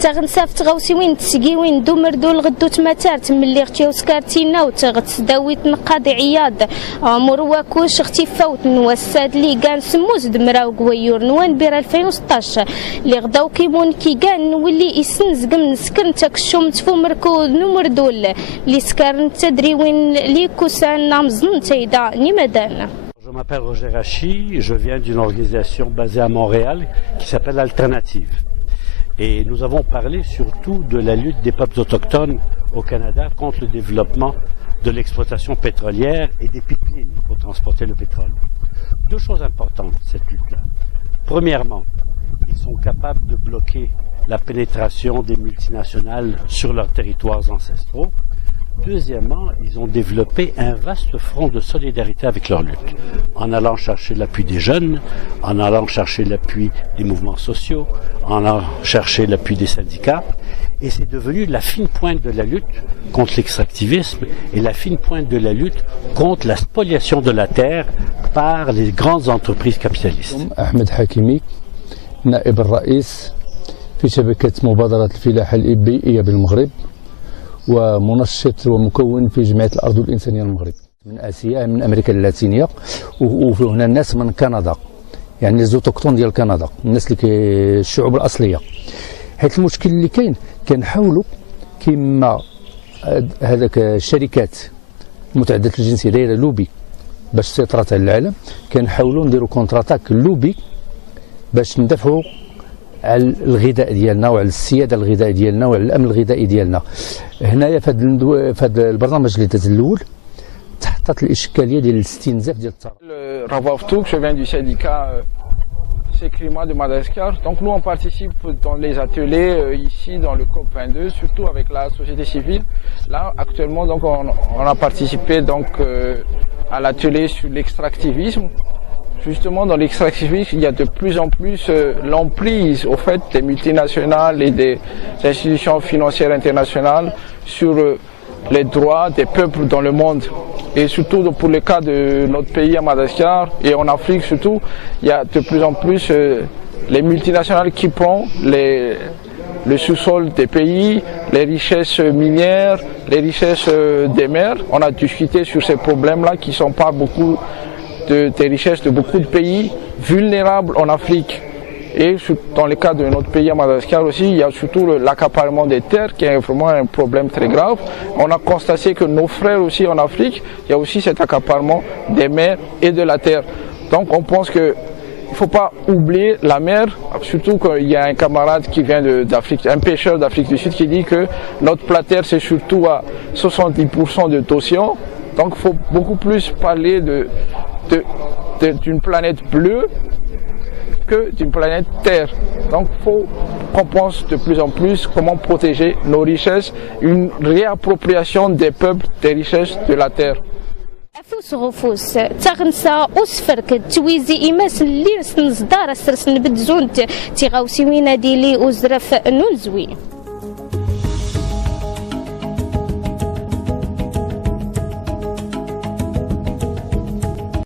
تغنساف تغوسيوين تسقيوين دومر دول غدو تماتارت ملي غتيو سكارتينا وتغتسداويت نقاضي عياض مرواكوش اختي فوت نوساد لي كان سموز دمراو قويور نوان بير 2016 اللي غداو كيمون كي كان نولي يسنزق من سكن تاكشوم تفو مركو نمردول لي سكارن تدري وين لي كوسان نامزن تيدا نيمدان. Je m'appelle Roger Hachi, je viens d'une organisation basée à Montréal qui s'appelle Alternative. Et nous avons parlé surtout de la lutte des peuples autochtones au Canada contre le développement de l'exploitation pétrolière et des pipelines pour transporter le pétrole. Deux choses importantes, cette lutte-là. Premièrement, ils sont capables de bloquer la pénétration des multinationales sur leurs territoires ancestraux. Deuxièmement, ils ont développé un vaste front de solidarité avec leur lutte, en allant chercher l'appui des jeunes, en allant chercher l'appui des mouvements sociaux, en allant chercher l'appui des syndicats. Et c'est devenu la fine pointe de la lutte contre l'extractivisme et la fine pointe de la lutte contre la spoliation de la terre par les grandes entreprises capitalistes. أحمد حكيمي نائب الرئيس في شبكة مبادرة الفلاحة البيئية بالمغرب ومنشط ومكون في جمعية الأرض والإنسانية المغرب من آسيا من أمريكا اللاتينية وهنا الناس من كندا يعني لي زوتوكتون ديال كندا الناس اللي الشعوب الأصلية حيت المشكل اللي كاين كنحاولوا كما هذاك الشركات متعددة الجنسية دايرة لوبي باش السيطرة على العالم كنحاولوا نديروا كونتراتاك لوبي باش ندافعوا على الغذاء ديالنا وعلى السياده الغذائيه ديالنا وعلى الامن الغذائي ديالنا. هنايا في هذا البرنامج اللي داز الاول تحطت الاشكاليه ديال الاستنزاف ديال التراب. Ravavtouk, je viens du syndicat Climat de Madagascar. Donc nous on participe dans les ateliers ici dans le COP 22, surtout avec la société civile. Là actuellement donc on a participé donc à l'atelier sur l'extractivisme. Justement, dans l'extractivisme, il y a de plus en plus l'emprise au fait des multinationales et des institutions financières internationales sur les droits des peuples dans le monde. Et surtout pour le cas de notre pays à Madagascar et en Afrique surtout, il y a de plus en plus les multinationales qui prennent le sous-sol des pays, les richesses minières, les richesses des mers. On a discuté sur ces problèmes-là qui ne sont pas beaucoup des richesses de beaucoup de pays vulnérables en Afrique. Et dans le cas de notre pays à Madagascar aussi, il y a surtout l'accaparement des terres qui est vraiment un problème très grave. On a constaté que nos frères aussi en Afrique, il y a aussi cet accaparement des mers et de la terre. Donc on pense qu'il ne faut pas oublier la mer, surtout qu'il y a un camarade qui vient d'Afrique, un pêcheur d'Afrique du Sud qui dit que notre plat terre c'est surtout à 70% d'océan. Donc il faut beaucoup plus parler d'une planète bleue que d'une planète Terre. Donc il faut qu'on pense de plus en plus comment protéger nos richesses, une réappropriation des peuples des richesses de la Terre. أفوس غفوس تغنسا أسفرك تويزي إيماس اللي نصدار السرسن بدزونت تيغاوسي وينا ديلي أزرف ننزوي.